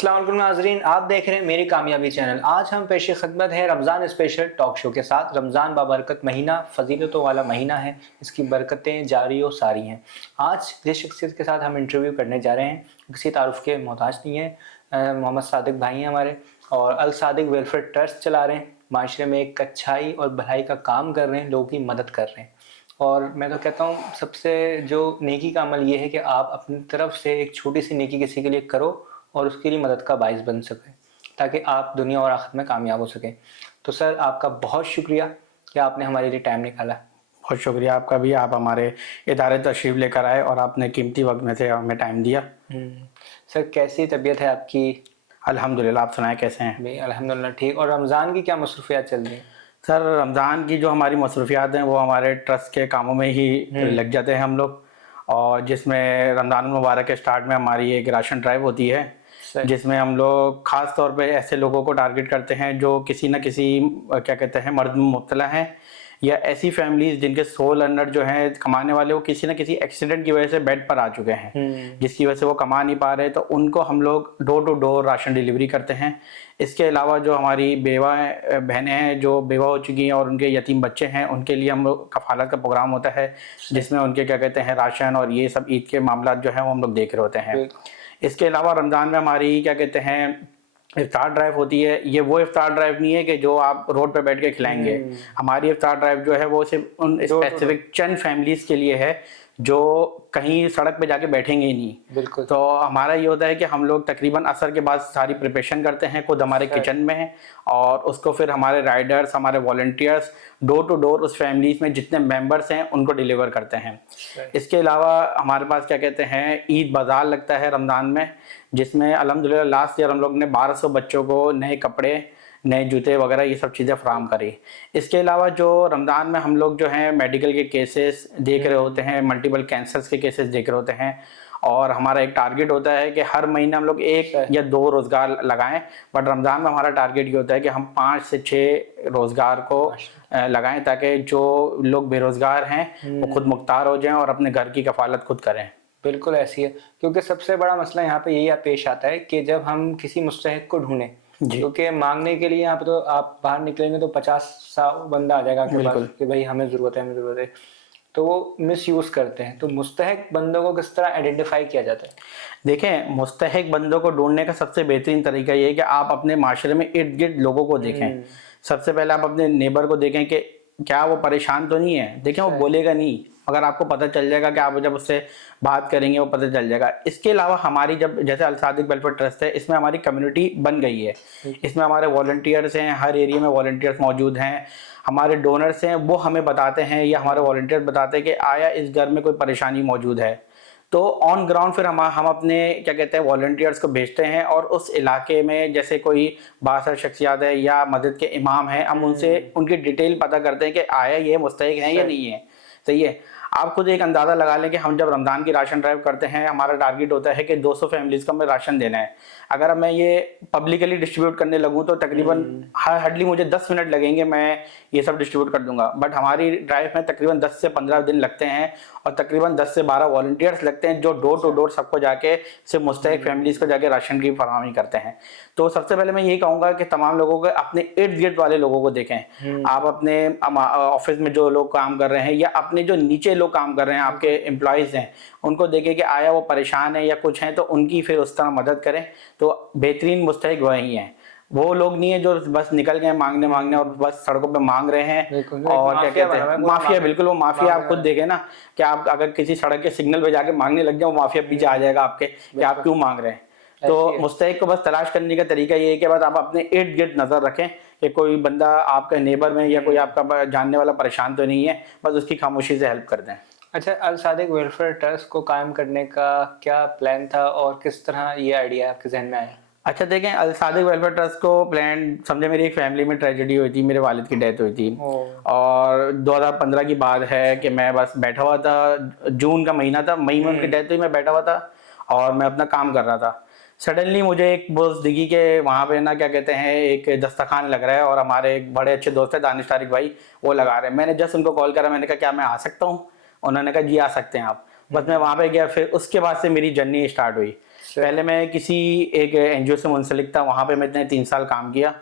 अस्सलाम वालेकुम नाज़रीन, आप देख रहे हैं मेरी कामयाबी चैनल। आज हम पेश खिदमत है रमज़ान स्पेशल टॉक शो के साथ। रमज़ान बाबरकत महीना, फजीलतों वाला महीना है, इसकी बरकतें जारी और सारी हैं। आज जिस शख्सियत के साथ हम इंटरव्यू करने जा रहे हैं किसी तारुफ के मोहताज नहीं है। मोहम्मद सादिक भाई हैं हमारे, और अल सादिक वेलफेयर ट्रस्ट चला रहे हैं। माशरे में एक अच्छाई और भलाई का काम कर रहे हैं, लोगों की मदद कर रहे हैं। और मैं तो कहता हूँ सबसे जो नेकी का अमल ये है कि आप अपनी तरफ से एक छोटी सी नेकी किसी के लिए करो और उसके लिए मदद का बाइस बन सके, ताकि आप दुनिया और आखिरत में कामयाब हो सकें। तो सर, आपका बहुत शुक्रिया कि आपने हमारे लिए टाइम निकाला। बहुत शुक्रिया आपका भी, आप हमारे इदारे तशरीफ़ लेकर आए और आपने कीमती वक्त में से हमें टाइम दिया। सर, कैसी तबीयत है आपकी? अल्हम्दुलिल्लाह, आप सुनाएं कैसे हैं? भाई अल्हम्दुलिल्लाह ठीक। और रमज़ान की क्या मसरूफियात चल रही हैं? सर, रमज़ान की जो हमारी मसरूफियात हैं वो हमारे ट्रस्ट के कामों में ही लग जाते हैं हम लोग। और जिसमें रमज़ान मुबारक के स्टार्ट में हमारी एक राशन ड्राइव होती है, जिसमें हम लोग ख़ास तौर पे ऐसे लोगों को टारगेट करते हैं जो किसी न किसी क्या कहते हैं मर्द में मुब्तला हैं, या ऐसी फैमिलीज जिनके सोल अर्नर जो हैं कमाने वाले वो किसी न किसी एक्सीडेंट की वजह से बेड पर आ चुके हैं, जिसकी वजह से वो कमा नहीं पा रहे, तो उनको हम लोग door to door ration delivery करते हैं। इसके अलावा जो हमारी बेवा बहनें हैं जो बेवा हो चुकी हैं और उनके यतीम बच्चे हैं, उनके लिए हम लोग कफ़ालत का प्रोग्राम होता है, जिसमें उनके क्या कहते हैं राशन और ये सब ईद के मामला जो है वो हम लोग देख रहे होते हैं। इसके अलावा रमज़ान में हमारी क्या कहते हैं इफ्तार ड्राइव होती है। ये वो इफ्तार ड्राइव नहीं है कि जो आप रोड पे बैठ के खिलाएंगे। हमारी इफ्तार ड्राइव जो है वो सिर्फ उन स्पेसिफिक चंद फैमिलीज के लिए है जो कहीं सड़क पे जाके बैठेंगे ही नहीं। बिल्कुल। तो हमारा ये होता है कि हम लोग तकरीबन असर के बाद सारी प्रिपरेशन करते हैं खुद हमारे किचन में, और उसको फिर हमारे राइडर्स, हमारे वॉलंटियर्स डोर टू डोर उस फैमिलीज में जितने मेंबर्स हैं उनको डिलीवर करते हैं। इसके अलावा हमारे पास क्या कहते हैं ईद बाज़ार लगता है रमज़ान में, जिसमें अल्हम्दुलिल्लाह लास्ट ईयर हम लोग ने 1200 बच्चों को नए कपड़े, नए जूते वगैरह ये सब चीज़ें फराहम करी। इसके अलावा जो रमज़ान में हम लोग जो हैं मेडिकल के केसेस देख रहे होते हैं, मल्टीपल कैंसर्स के केसेस देख रहे होते हैं, और हमारा एक टारगेट होता है कि हर महीने हम लोग 1 या 2 रोज़गार लगाएं। बट रमज़ान में हमारा टारगेट ये होता है कि हम 5 से 6 रोज़गार को लगाएं, ताकि जो लोग बेरोज़गार हैं वो खुद मुख्तार हो जाएं और अपने घर की कफ़ालत खुद करें। बिल्कुल ऐसी है, क्योंकि सबसे बड़ा मसला यहाँ पे यही पेश आता है कि जब हम किसी मुस्तहिक को ढूंढें, क्योंकि मांगने के लिए यहाँ पे तो आप बाहर निकलेंगे तो 50 बंदा आ जाएगा आपके पास कि भाई हमें ज़रूरत है, हमें ज़रूरत है, तो वो मिसयूज़ करते हैं। तो मुस्तहिक बंदों को किस तरह आइडेंटिफाई किया जाता है? देखें, मुस्तहिक बंदों को ढूंढने का सबसे बेहतरीन तरीका ये है कि आप अपने माशरे में इर्द गिर्द लोगों को देखें। सबसे पहले आप अपने नेबर को देखें कि क्या वो परेशान तो नहीं है। देखें, वो बोलेगा नहीं, मगर आपको पता चल जाएगा कि आप जब उससे बात करेंगे वो पता चल जाएगा। इसके अलावा हमारी जब जैसे अल सादिक वेलफेयर ट्रस्ट है, इसमें हमारी कम्युनिटी बन गई है। इसमें हमारे वॉलंटियर्स हैं, हर एरिया में वॉलंटियर्स मौजूद हैं। हमारे डोनर्स हैं, वो हमें बताते हैं या हमारे वॉलंटियर बताते हैं कि आया इस घर में कोई परेशानी मौजूद है, तो ऑन ग्राउंड फिर हम अपने क्या कहते हैं वॉलंटियर्स को भेजते हैं, और उस इलाके में जैसे कोई बासर शख्सियात है या मदद के इमाम हैं, हम उनसे उनकी डिटेल पता करते हैं कि आया ये मुस्तहिक हैं या नहीं है। सही है। आप खुद एक अंदाज़ा लगा लें कि हम जब रमज़ान की राशन ड्राइव करते हैं, हमारा टारगेट होता है कि 200 फैमिलीज़ को हमें राशन देना है। अगर मैं ये पब्लिकली डिस्ट्रीब्यूट करने लगूँ तो तकरीबन हार्डली मुझे 10 मिनट लगेंगे, मैं ये सब डिस्ट्रीब्यूट कर दूंगा। बट हमारी ड्राइव में तकरीबन 10 से 15 दिन लगते हैं, और तकरीबन 10 से 12 वॉलंटियर्स लगते हैं जो डोर टू डोर सबको जाके सिर्फ मुस्तहिक फैमिलीज़ को जाके राशन की फरहमी करते हैं। तो सबसे पहले मैं यही कहूँगा कि तमाम लोगों को अपने इर्द गिर्द वाले लोगों को देखें। आप अपने ऑफिस में जो लोग काम कर रहे हैं या अपने जो नीचे लोग काम कर रहे हैं, आपके एम्प्लॉयज़ हैं, उनको देखें कि आया वो परेशान है या कुछ है, तो उनकी फिर उस तरह मदद करें। तो बेहतरीन मुस्तहिक वही हैं, वो लोग नहीं है जो बस निकल गए मांगने और बस सड़कों पे मांग रहे हैं। और क्या कहते हैं माफिया, बिल्कुल वो माफिया। आप खुद देखें ना कि आप अगर किसी सड़क के सिग्नल पे जाके मांगने लग जाओ, माफिया पीछे आ जाएगा आपके कि आप क्यों मांग रहे हैं। तो मुस्तहिक को बस तलाश करने का तरीका ये है कि बस आप अपने इर्द गिर्द नजर रखें कि कोई बंदा आपके नेबर में या कोई आपका जानने वाला परेशान तो नहीं है, बस उसकी खामोशी से हेल्प कर दें। अच्छा, अल सादिक वेलफेयर ट्रस्ट को कायम करने का क्या प्लान था और किस तरह ये आइडिया आपके जहन में आया? अच्छा, देखें, अल सादिक वेलफेयर ट्रस्ट को प्लान समझे, मेरी एक फैमिली में ट्रेजेडी हुई थी, मेरे वालिद की डेथ हुई थी, और 2015 की बात है कि मैं बस बैठा हुआ था, जून का महीना था, मई में उनकी डेथ हुई, मैं बैठा हुआ था और मैं अपना काम कर रहा था। सडनली मुझे एक पोस्ट दिखी कि वहाँ पे ना क्या कहते हैं एक दस्तरखान लग रहा है, और हमारे एक बड़े अच्छे दोस्त है दानिश तारिक भाई, वो लगा रहे हैं। मैंने जस्ट उनको कॉल करा, मैंने कहा क्या मैं आ सकता हूँ? उन्होंने कहा जी आ सकते हैं आप। बस मैं वहाँ पे गया, फिर उसके बाद से मेरी जर्नी स्टार्ट हुई। पहले मैं किसी एक एनजीओ से मुंसलिक था, वहाँ पे मैंने 3 साल काम किया।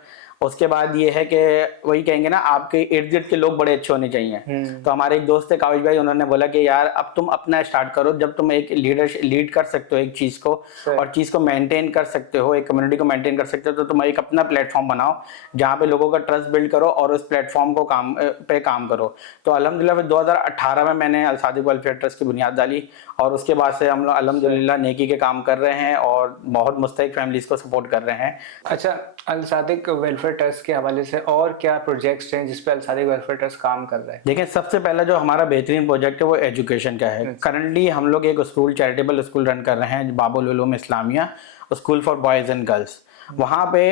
उसके बाद ये है कि वही कहेंगे ना, आपके इर्द गिर्द के लोग बड़े अच्छे होने चाहिए। तो हमारे एक दोस्त थे काविश भाई, उन्होंने बोला कि यार अब तुम अपना स्टार्ट करो, जब तुम एक लीड कर सकते हो एक चीज को और चीज को मेंटेन कर सकते हो, एक कम्युनिटी को मेंटेन कर सकते हो, तो तुम एक अपना प्लेटफॉर्म बनाओ जहाँ पे लोगों का ट्रस्ट बिल्ड करो और उस प्लेटफॉर्म को काम करो। तो अल्हम्दुलिल्लाह फिर 2018 में मैंने अल सादिक वेलफेयर ट्रस्ट की बुनियाद डाली और उसके बाद से हम लोग अल्हम्दुलिल्लाह नेकी के काम कर रहे हैं और बहुत मुस्तहिक फैमिलीज को सपोर्ट कर रहे हैं। अच्छा, अल सादिक वेलफेयर ट्रस्ट के हवाले से और क्या प्रोजेक्ट्स हैं जिस पे अल सादिक वेलफेयर ट्रस्ट काम कर रहा है? देखिए, सबसे पहला जो हमारा बेहतरीन प्रोजेक्ट है वो एजुकेशन का है। करंटली हम लोग एक स्कूल, चैरिटेबल स्कूल रन कर रहे हैं, Babul Uloom Islamia school for boys and girls. वहाँ पे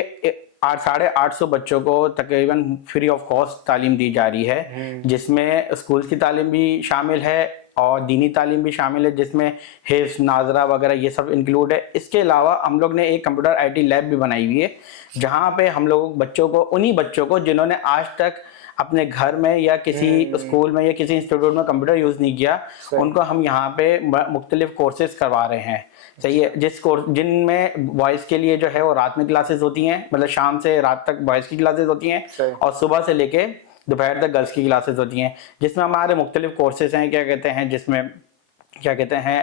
850 बच्चों को तकरीबन फ्री ऑफ कॉस्ट तालीम दी जा रही है, जिसमें स्कूल की तालीम भी शामिल है और दीनी तालीम भी शामिल है, जिसमें हिफ्ज़, नाजरा वगैरह ये सब इंक्लूड है। इसके अलावा हम लोग ने एक कंप्यूटर आईटी लैब भी बनाई हुई है, जहाँ पे हम लोग बच्चों को, उन्हीं बच्चों को जिन्होंने आज तक अपने घर में या किसी स्कूल में या किसी इंस्टीट्यूट में कंप्यूटर यूज़ नहीं किया, उनको हम यहाँ पे मुख्तलिफ कोर्सेज करवा रहे हैं। सही है, जिनमें बॉयज़ के लिए जो है वो रात में क्लासेस होती हैं, मतलब शाम से रात तक बॉयज़ की क्लासेस होती हैं और सुबह से लेके दोपहर तक गर्ल्स की क्लासेस होती हैं, जिसमें हमारे मुख्तलिफ कोर्सेज हैं, जिसमें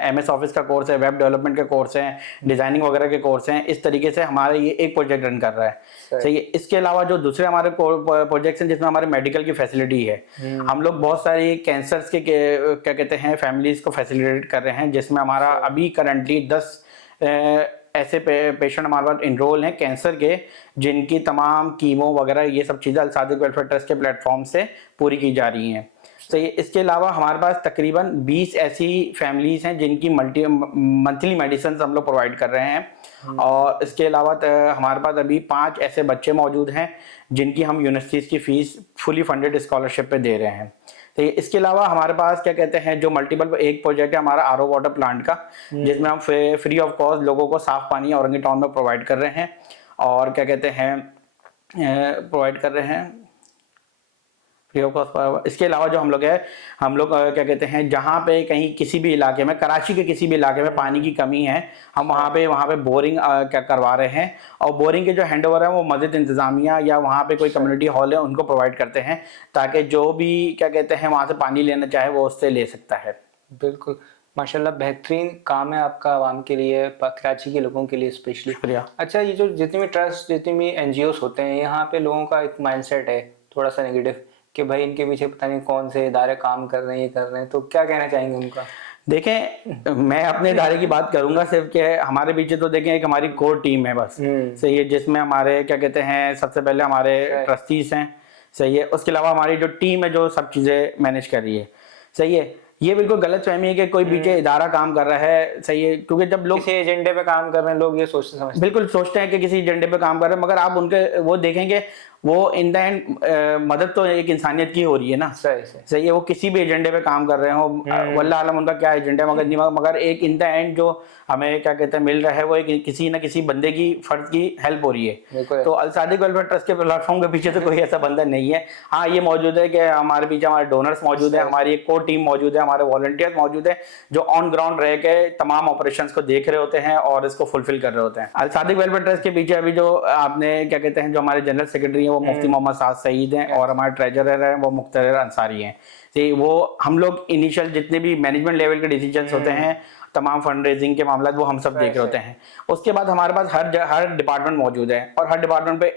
MS ऑफिस का कोर्स है, वेब डेवलपमेंट के कोर्स हैं, डिजाइनिंग वगैरह के कोर्स हैं। इस तरीके से हमारे ये एक प्रोजेक्ट रन कर रहा है। सही है। इसके अलावा जो दूसरे हमारे प्रोजेक्ट्स हैं जिसमें हमारे मेडिकल की फैसिलिटी है, हम लोग बहुत सारी कैंसर्स के फैमिलीज को फैसिलिटेट कर रहे हैं, जिसमें हमारा अभी करंटली 10 ऐसे पेशेंट हमारे पास इनरोल हैं कैंसर के, जिनकी तमाम कीमो वगैरह ये सब चीज़ें अल सादिक वेलफेयर ट्रस्ट के प्लेटफॉर्म से पूरी की जा रही हैं। तो इसके अलावा हमारे पास तकरीबन 20 ऐसी फैमिलीज हैं जिनकी मंथली मेडिसिन हम लोग प्रोवाइड कर रहे हैं। और इसके अलावा हमारे पास अभी 5 ऐसे बच्चे मौजूद हैं जिनकी हम यूनिवर्सिटीज़ की फ़ीस फुली फंडेड स्कॉलरशिप पे दे रहे हैं। तो इसके अलावा हमारे पास जो मल्टीपल एक प्रोजेक्ट है हमारा RO वाटर प्लांट का, जिसमें हम फ्री ऑफ कॉस्ट लोगों को साफ़ पानी औरंगी टाउन में प्रोवाइड कर रहे हैं। और प्रोवाइड कर रहे हैं फ्री ऑफ कॉस्ट। इसके अलावा जो हम लोग जहाँ पे कहीं किसी भी इलाके में, कराची के किसी भी इलाके में पानी की कमी है, हम वहाँ पे बोरिंग करवा रहे हैं और बोरिंग के जो हैंड ओवर है वो मस्जिद इंतज़ामिया या वहाँ पे कोई कम्युनिटी हॉल है उनको प्रोवाइड करते हैं, ताकि जो भी वहाँ से पानी लेना चाहे वो उससे ले सकता है। बिल्कुल, माशाल्लाह बेहतरीन काम है आपका आवाम के लिए, कराची के लोगों के लिए स्पेशली। शुक्रिया। अच्छा, ये जो जितने भी ट्रस्ट, जितने भी NGOs होते हैं, यहाँ पे लोगों का एक माइंडसेट है थोड़ा सा नेगेटिव कि भाई इनके पीछे पता नहीं कौन से इदारे काम कर रहे हैं, ये कर रहे हैं, तो क्या कहना चाहेंगे उनका? देखें, मैं अपने इदारे की बात करूंगा सिर्फ कि हमारे पीछे तो देखें एक हमारी कोर टीम है बस। सही है, जिसमें हमारे सबसे पहले हमारे ट्रस्टीज हैं। सही है, उसके अलावा हमारी जो टीम है जो सब चीज़ें मैनेज कर रही है। सही है, ये बिल्कुल गलत फहमी है कि कोई पीछे इदारा काम कर रहा है। सही है, क्योंकि जब लोग किसी एजेंडे पे काम कर रहे हैं, लोग ये सोचते समझते बिल्कुल सोचते हैं कि किसी एजेंडे पे काम कर रहे हैं, मगर आप उनके वो देखेंगे वो इन द एंड मदद तो एक इंसानियत की हो रही है ना। सही है, वो किसी भी एजेंडे पे काम कर रहे हो, वल्लाह आलम उनका क्या एजेंडा है, मगर एक इन द एंड जो हमें मिल रहा है वो एक किसी न किसी बंदे की फर्ज की हेल्प हो रही है। तो अल सादिक वेलफेयर ट्रस्ट के प्लेटफॉर्म के पीछे तो कोई ऐसा बंदा नहीं है। हाँ, ये मौजूद है कि हमारे पीछे हमारे डोनर्स मौजूद है, हमारी एक कोर टीम मौजूद है, हमारे वॉलंटियर्स मौजूद है जो ऑन ग्राउंड रह के तमाम ऑपरेशंस को देख रहे होते हैं और इसको फुलफिल कर रहे होते हैं। अल सादिक वेलफेयर ट्रस्ट के पीछे अभी जो आपने जो हमारे जनरल सेक्रेटरी है वो मुफ्ती मोहम्मद साद सईद हैं और हमारे ट्रेजरर हैं वो मुख्तार अंसारी हैं। वो हम लोग इनिशियल जितने भी मैनेजमेंट लेवल के डिसीजंस होते हैं, तमाम फंड रेजिंग के मामला वो हम सब देख रहे होते हैं। उसके बाद हमारे पास हर डिपार्टमेंट मौजूद है और हर डिपार्टमेंट पे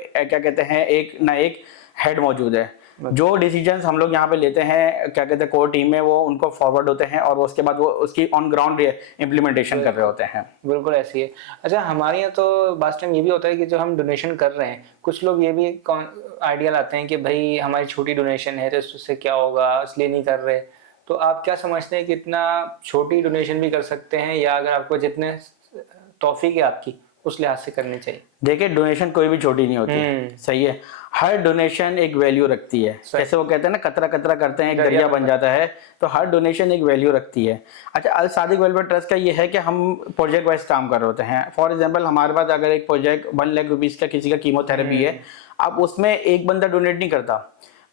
एक ना एक हेड मौजूद है। जो डिसीजंस हम लोग यहाँ पे लेते हैं कोर टीम में, वो उनको फॉरवर्ड होते हैं और उसके बाद वो उसकी ऑन ग्राउंड इम्प्लीमेंटेशन कर रहे होते हैं। बिल्कुल ऐसी है। अच्छा, हमारे यहाँ तो बात टाइम ये भी होता है कि जो हम डोनेशन कर रहे हैं, कुछ लोग ये भी आइडिया लाते हैं कि भाई हमारी छोटी डोनेशन है तो उससे क्या होगा, इसलिए नहीं कर रहे। तो आप क्या समझते हैं कि इतना छोटी डोनेशन भी कर सकते हैं, या अगर आपको जितने तौफीक है आपकी उस लिहाज से करनी चाहिए? देखिए, डोनेशन कोई भी छोटी नहीं होती। सही है, हर डोनेशन एक वैल्यू रखती है। जैसे वो कहते हैं ना, कतरा कतरा करते हैं एक दरिया बन जाता है, तो हर डोनेशन एक वैल्यू रखती है। अच्छा, अल सादिक वेलफेयर ट्रस्ट का ये है कि हम प्रोजेक्ट वाइज काम कर रहे होते हैं। फॉर एग्जांपल, हमारे पास अगर एक प्रोजेक्ट 1 लाख रुपीस का किसी का कीमोथेरेपी है, अब उसमें एक बंदा डोनेट नहीं करता,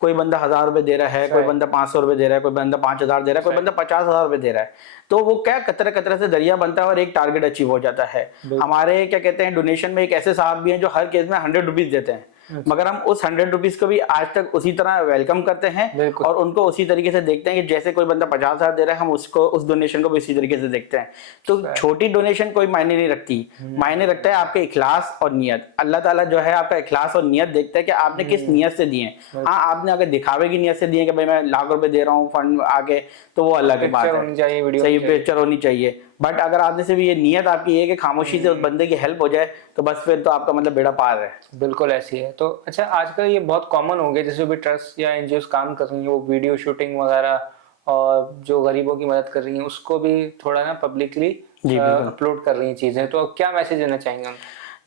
कोई बंदा 1000 रुपए दे रहा है, कोई बंदा 500 रुपए दे रहा है, कोई बंदा 5000 दे रहा है, कोई बंदा 50,000 रुपए दे रहा है। तो वो क्या कतरे कतरे से दरिया बनता है और एक टारगेट अचीव हो जाता है। हमारे क्या कहते हैं डोनेशन में एक ऐसे साहब भी हैं जो हर केस में 100 रुपीज देते हैं, मगर हम उस 100 रुपीज को भी आज तक उसी तरह वेलकम करते हैं और उनको उसी तरीके से देखते हैं कि जैसे कोई बंदा 50,000 दे रहा है, हम उसको उस डोनेशन को भी इसी तरीके से देखते हैं। तो छोटी डोनेशन कोई मायने नहीं रखती, मायने रखता है आपके इखलास और नियत। अल्लाह ताला जो है आपका इखलास और नियत देखता है कि आपने किस नियत से दिए। हाँ, आपने अगर दिखावे की नियत से दिए कि भाई मैं लाख रुपए दे रहा हूँ फंड आके, तो वो अल्लाह की बात है, सही पिक्चर होनी चाहिए। बट अगर आपने सिर्फ ये नियत आपकी है कि खामोशी से उस बंदे की हेल्प हो जाए, तो बस फिर तो आपका मतलब बेड़ा पार है। बिल्कुल ऐसी है। तो अच्छा, आजकल ये बहुत कॉमन हो गया, जैसे भी ट्रस्ट या एनजीओ काम कर रही हैं वो वीडियो शूटिंग वगैरह और जो गरीबों की मदद कर रही हैं उसको भी थोड़ा ना पब्लिकली अपलोड कर रही हैं चीजें। तो क्या मैसेज देना चाहेंगे हम?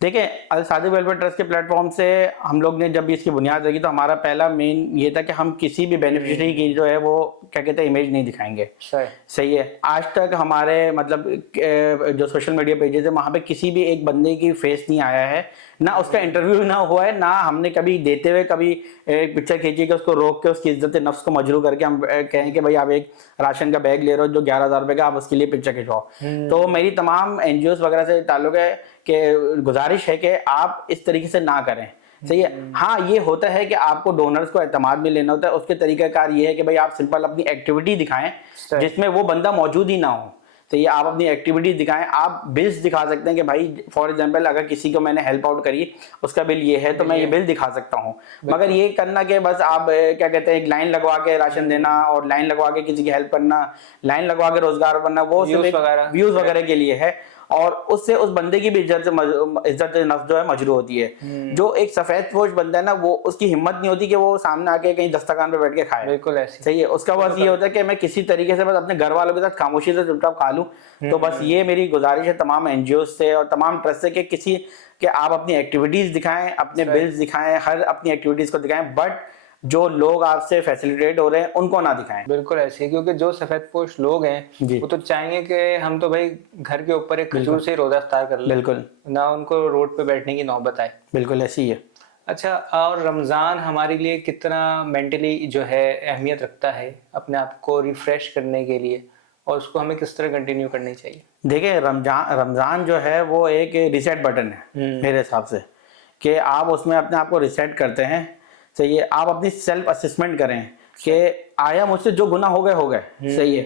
देखिए, अल सादिक वेलफेयर ट्रस्ट के प्लेटफॉर्म से हम लोग ने जब भी इसकी बुनियाद रखी तो हमारा पहला मेन ये था कि हम किसी भी बेनिफिशियरी की जो है वो क्या कहते हैं इमेज नहीं दिखाएंगे। सही है। आज तक हमारे मतलब जो सोशल मीडिया पेजेस है वहाँ पे किसी भी एक बंदे की फेस नहीं आया है, ना उसका इंटरव्यू ना हुआ है, ना हमने कभी देते हुए कभी पिक्चर खींची कि उसको रोक के उसकी इज्जत नफ्स को मजरू करके हम कहें कि भाई आप एक राशन का बैग ले रहे हो जो 11,000 रुपए का, आप उसके लिए पिक्चर खिंचवाओ। तो मेरी तमाम एनजीओ वगैरह से ताल्लुक है कि गुजारिश है कि आप इस तरीके से ना करें। सही है। हाँ, ये होता है कि आपको डोनर्स को एतमाद में लेना होता है, उसके तरीकाकार ये है कि भाई आप सिंपल अपनी एक्टिविटी दिखाएं जिसमें वो बंदा मौजूद ही ना हो। तो ये आप अपनी एक्टिविटी दिखाएं, आप बिल्स दिखा सकते हैं कि भाई फॉर एग्जांपल अगर किसी को मैंने हेल्प आउट करी, उसका बिल ये है तो मैं ये बिल दिखा सकता हूँ। मगर ये करना कि बस आप क्या कहते हैं एक लाइन लगवा के राशन देना और लाइन लगवा के किसी की हेल्प करना, लाइन लगवा के रोजगार बनना, वो व्यूज वगैरह के लिए है और उससे उस बंदे की भी इज्जत नफ्स जो है मजरू होती है। जो एक सफेद पोश बंदा है ना, वो उसकी हिम्मत नहीं होती कि वो सामने आके कहीं दस्तरखान पे बैठ के खाए। बिल्कुल ऐसे सही है। उसका बस ये होता है कि मैं किसी तरीके से बस अपने घर वालों के साथ खामोशी से चुपचाप खा लूं। तो बस ये मेरी गुजारिश है तमाम एनजीओ से और तमाम ट्रस्ट से कि आप अपनी एक्टिविटीज दिखाएं, अपने बिल्स दिखाएं, हर अपनी एक्टिविटीज को दिखाएं, बट जो लोग आपसे फैसिलिटेट हो रहे हैं उनको ना दिखाएं। बिल्कुल ऐसे ही, क्योंकि जो सफेद-पोश लोग हैं वो तो चाहेंगे कि हम तो भाई घर के ऊपर एक खजूर से रोजा इफ्तार कर लें, बिल्कुल ना उनको रोड पे बैठने की नौबत आए। बिल्कुल ऐसी ही है। अच्छा, और रमज़ान हमारे लिए कितना मेंटली जो है अहमियत रखता है अपने आप को रिफ्रेश करने के लिए, और उसको हमें किस तरह कंटिन्यू करनी चाहिए? देखिए, रमज़ान जो है वो एक रिसेट बटन है मेरे हिसाब से, कि आप उसमें अपने आप को रिसेट करते हैं। सही है। आप अपनी सेल्फ असेसमेंट करें कि आया मुझसे जो गुनाह हो गए। सही है।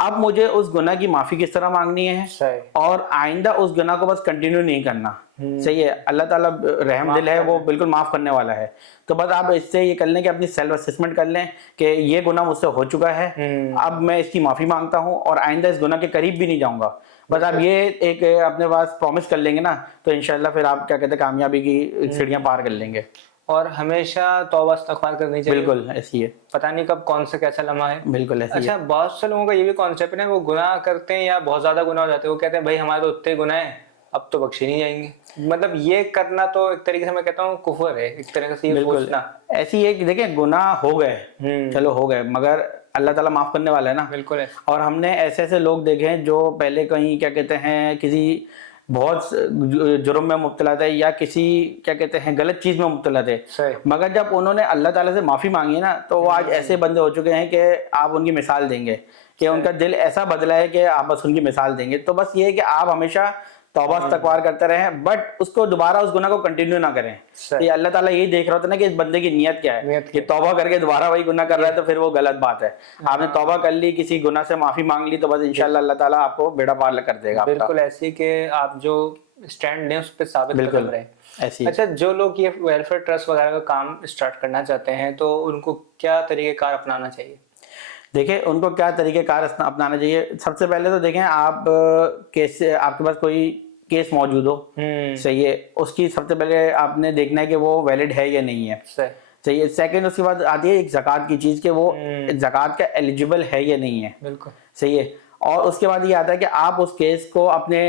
अब मुझे उस गुनाह की माफी किस तरह मांगनी है और आइंदा उस गुनाह को बस कंटिन्यू नहीं करना। सही है। अल्लाह ताला रहम दिल है, वो बिल्कुल माफ करने वाला है। तो बस आप इससे ये कर लें कि अपनी सेल्फ असेसमेंट कर लें कि ये गुनाह मुझसे हो चुका है, अब मैं इसकी माफी मांगता हूँ और आइंदा इस गुनाह के करीब भी नहीं जाऊंगा। बस आप ये एक अपने पास प्रॉमिस कर लेंगे ना, तो इंशाल्लाह फिर आप क्या कहते हैं कामयाबी की सीढ़ियां पार कर लेंगे। और हमेशा तौबा इस्तग़फ़ार करनी चाहिए। बिल्कुल ऐसी है। पता नहीं कब कौन सा कैसा लम्हा है। बिल्कुल ऐसी अच्छा, बहुत से लोगों का ये भी कॉन्सेप्ट है, वो गुनाह करते हैं या बहुत ज्यादा गुनाह हो जाते हैं, वो कहते हैं भाई हमारे तो उतने गुनाह हैं, अब तो बख्शे नहीं जाएंगे। मतलब ये करना तो एक तरीके से मैं कहता हूँ कुफर है, एक तरीके से ये सोचना। ऐसी है कि देखिए गुनाह हो गए, चलो हो गए, मगर अल्लाह ताला माफ करने वाला है ना। बिल्कुल है। और हमने ऐसे ऐसे लोग देखे हैं जो पहले कहीं क्या कहते हैं किसी बहुत जुर्म में मुब्तला थे या किसी क्या कहते हैं गलत चीज में मुब्तला थे, मगर जब उन्होंने अल्लाह ताला से माफी मांगी है ना, तो वो आज ऐसे बंदे हो चुके हैं कि आप उनकी मिसाल देंगे, कि उनका दिल ऐसा बदला है कि आप बस उनकी मिसाल देंगे। तो बस ये है कि आप हमेशा तौबा इस्तग़फ़ार करते रहें, बट उसको दोबारा उस गुनाह को कंटिन्यू ना करें। ये अल्लाह ताला यही देख रहा होता है ना कि इस बंदे की नियत क्या है। कि तौबा करके दोबारा वही गुनाह कर रहा है तो फिर वो गलत बात है। आपने तौबा कर ली, किसी गुनाह से माफी मांग ली, तो बस इंशाल्लाह अल्लाह ताला आपको बेड़ा पार कर देगा। बिल्कुल ऐसी कि आप जो स्टैंड लें उस पर साबित कदम रहें। ऐसी। अच्छा, जो लोग ये वेलफेयर ट्रस्ट वगैरह का काम स्टार्ट करना चाहते हैं तो उनको क्या तरीक़ेकार अपनाना चाहिए? देखिए, उनको क्या तरीक़ेकार अपनाना चाहिए, सबसे पहले तो देखें आप कैसे आपके पास कोई केस मौजूद हो। सही है। उसकी सबसे पहले आपने देखना है कि वो वैलिड है या नहीं है। सही है। सेकंड उसके बाद आती है एक ज़कात की चीज़ कि वो ज़कात का एलिजिबल है या नहीं है। बिल्कुल सही है। और उसके बाद ये आता है कि आप उस केस को अपने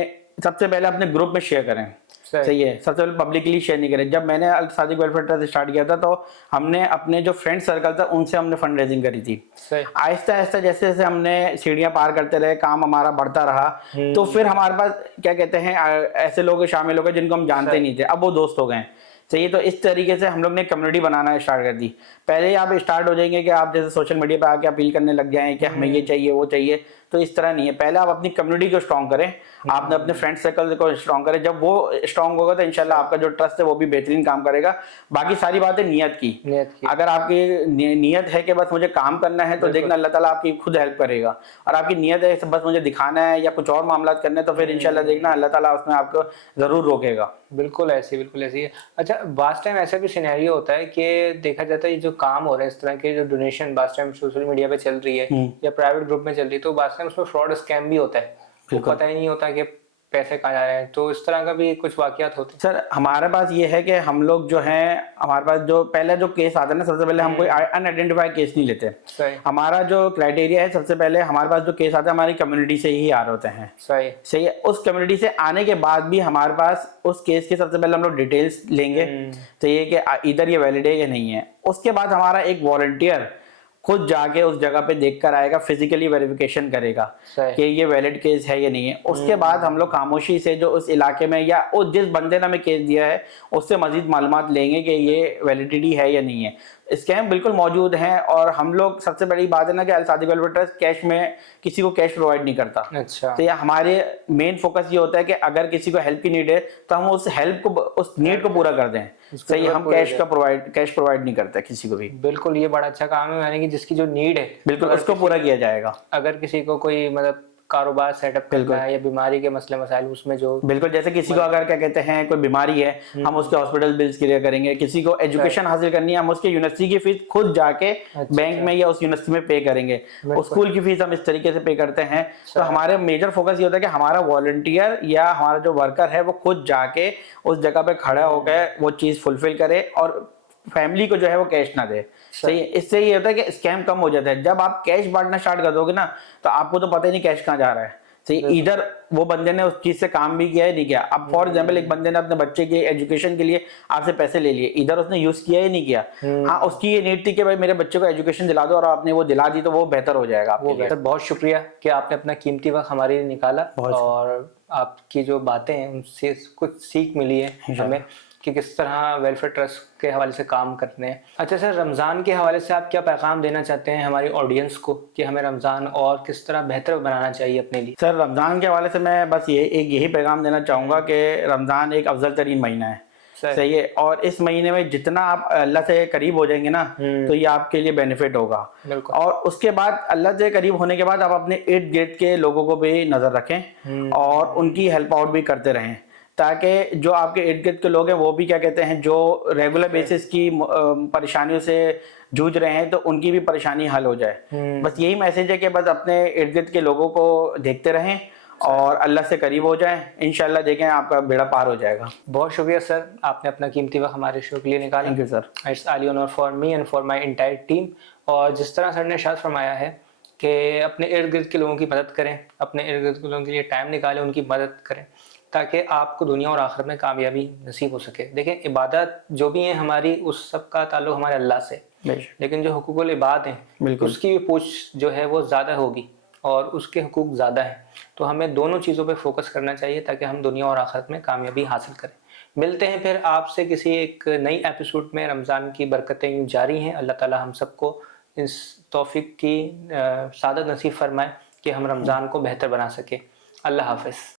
सबसे पहले अपने ग्रुप में शेयर करें। सही है। सबसे पहले पब्लिकली शेयर नहीं करें। जब मैंने अल सादिक वेलफेयर ट्रस्ट स्टार्ट किया था तो हमने अपने जो फ्रेंड सर्कल था उनसे हमने फंड रेजिंग करी थी। आहिस्ता आहिस्ता जैसे जैसे हमने सीढ़ियां पार करते रहे, काम हमारा बढ़ता रहा, तो फिर हमारे पास क्या कहते हैं ऐसे लोग शामिल हो गए जिनको हम जानते नहीं थे, अब वो दोस्त हो गए। सही है। तो इस तरीके से हम लोग ने कम्युनिटी बनाना स्टार्ट कर दी। पहले ही आप स्टार्ट हो जाएंगे कि आप जैसे सोशल मीडिया पे आके अपील करने लग जाएं कि हमें ये चाहिए वो चाहिए, तो इस तरह नहीं है। पहले आप अपनी कम्युनिटी को स्ट्रॉन्ग करें, आपने अपने फ्रेंड सर्कल को स्ट्रॉन्ग करें। जब वो स्ट्रॉन्ग होगा तो इंशाल्लाह आपका जो ट्रस्ट है वो भी बेहतरीन काम करेगा। बाकी सारी बातें नियत की, अगर आपकी नियत है कि बस मुझे काम करना है तो देखना अल्लाह ताला आपकी खुद हेल्प करेगा। और आपकी नियत है बस मुझे दिखाना है या कुछ और मामला करने हैं तो फिर इंशाल्लाह देखना अल्लाह ताला उसमें आपको जरूर रोकेगा। बिल्कुल ऐसी है। अच्छा, बास टाइम ऐसा भी सिनेरियो होता है कि देखा जाता है ये जो काम हो रहे हैं इस तरह के, जो डोनेशन बास टाइम सोशल मीडिया पे चल रही है या प्राइवेट ग्रुप में चल रही है, तो बास टाइम उसमें फ्रॉड स्कैम भी होता है, तो पता ही नहीं होता कि पैसे कहाँ जा रहे हैं। तो इस तरह का भी कुछ वाकयात होते हैं। सर हमारे पास ये है कि हम लोग जो हैं, हमारे पास जो पहले जो केस आता है ना, सबसे पहले हम कोई अनआइडेंटिफाइड केस नहीं लेते। सही। हमारा जो क्राइटेरिया है, सबसे पहले हमारे पास जो केस आता है हमारी कम्युनिटी से ही आ रहे होते हैं। सही है। उस कम्युनिटी से आने के बाद भी हमारे पास उस केस के सबसे पहले हम लोग डिटेल्स लेंगे, तो ये कि इधर ये वैलिड है या नहीं है। उसके बाद हमारा एक वॉलंटियर खुद जाके उस जगह पे देख कर आएगा, फिजिकली वेरिफिकेशन करेगा कि ये वैलिड केस है या नहीं है। उसके बाद हम लोग खामोशी से जो उस इलाके में या उस जिस बंदे ने हमें केस दिया है उससे मजीद मालूमात लेंगे कि ये वैलिडिटी है या नहीं है। स्कैम बिल्कुल मौजूद हैं, और हम लोग सबसे बड़ी बात है ना कि अल सादिक वेलफेयर ट्रस्ट कैश में किसी को कैश प्रोवाइड नहीं करता। अच्छा। तो ये हमारे मेन फोकस ये होता है कि अगर किसी को हेल्प की नीड है तो हम उस हेल्प को, उस नीड को पूरा कर दें। सही, हम कैश प्रोवाइड नहीं करते किसी को भी। बिल्कुल, ये बड़ा अच्छा काम है, यानी कि जिसकी जो नीड है बिल्कुल उसको पूरा किया जाएगा। अगर किसी को कोई मतलब कारोबार सेटअप करना है या बीमारी के मसले मसाइल उसमें जो, बिल्कुल, जैसे किसी को अगर क्या कहते हैं कोई बीमारी है, हम उसके हॉस्पिटल बिल्स क्लियर करेंगे। किसी को एजुकेशन हासिल करनी है, हम उसके यूनिवर्सिटी की फीस खुद जाके बैंक में या उस यूनिवर्सिटी में पे करेंगे। उस स्कूल की फीस हम इस तरीके से पे करते हैं। तो हमारे मेजर फोकस ये होता है कि हमारा वॉलंटियर या हमारा जो वर्कर है वो खुद जाके उस जगह पे खड़ा होकर वो चीज फुलफिल करे और फैमिली को जो है वो कैश ना दे। सही है। इससे ये होता है कि स्कैम कम हो जाता है। जब आप कैश बांटना स्टार्ट कर दोगे ना तो आपको तो पता ही नहीं कैश कहाँ जा रहा है। सही, इधर वो बंदे ने उस चीज से काम भी किया है नहीं किया। अब फॉर एग्जांपल एक बंदे ने अपने बच्चे के एजुकेशन के लिए आपसे पैसे ले लिए, इधर उसने यूज किया ही नहीं किया। हाँ, उसकी ये नीड थी कि भाई मेरे बच्चे को एजुकेशन दिला दो, और आपने वो दिला दी तो वो बेहतर हो जाएगा आपके लिए। बहुत शुक्रिया कि आपने अपना कीमती वक्त हमारे लिए निकाला, और आपकी जो बातें हैं उनसे कुछ सीख मिली है हमें कि किस तरह वेलफेयर ट्रस्ट के हवाले से काम करने हैं। अच्छा सर, रमज़ान के हवाले से आप क्या पैगाम देना चाहते हैं हमारी ऑडियंस को कि हमें रमज़ान और किस तरह बेहतर बनाना चाहिए अपने लिए? सर रमज़ान के हवाले से मैं बस यही पैगाम देना चाहूँगा कि रमज़ान एक अफजल तरीन महीना है। सही है। और इस महीने में जितना आप अल्लाह से करीब हो जाएंगे ना तो ये आपके लिए बेनिफिट होगा। और उसके बाद अल्लाह से करीब होने के बाद आप अपने इर्द गिर्द के लोगों को भी नजर रखें और उनकी हेल्प आउट भी करते रहें, ताकि जो आपके इर्द गिर्द के लोग हैं वो भी क्या कहते हैं, जो रेगुलर बेसिस की परेशानियों से जूझ रहे हैं तो उनकी भी परेशानी हल हो जाए। बस यही मैसेज है कि बस अपने इर्द गिर्द के लोगों को देखते रहें और अल्लाह से करीब हो जाएं। इंशाल्लाह देखें आपका बेड़ा पार हो जाएगा। बहुत शुक्रिया सर, आपने अपना कीमती वक्त हमारे शो के लिए निकाला। Thank you sir. It's all honour for me and for my entire team. और जिस तरह सर ने इरशाद फरमाया है कि अपने इर्द गिर्द के लोगों की मदद करें, अपने इर्द गिर्द के लोगों के लिए टाइम निकालें, उनकी मदद करें ताकि आपको दुनिया और आखिरत में कामयाबी नसीब हो सके। देखें, इबादत जो भी है हमारी, उस सब का ताल्लुक हमारे अल्लाह से, लेकिन जो हुकूकुल इबाद हैं उसकी भी पूछ जो है वो ज़्यादा होगी और उसके हुकूक ज़्यादा हैं। तो हमें दोनों चीज़ों पे फोकस करना चाहिए ताकि हम दुनिया और आखिरत में कामयाबी हासिल करें। मिलते हैं फिर आपसे किसी एक नई एपिसोड में। रमज़ान की बरकतें यूँ जारी हैं। अल्लाह ताला हम सबको इस तौफीक की सादत नसीब फरमाए कि हम रमज़ान को बेहतर बना सके। अल्लाह हाफ़िज़।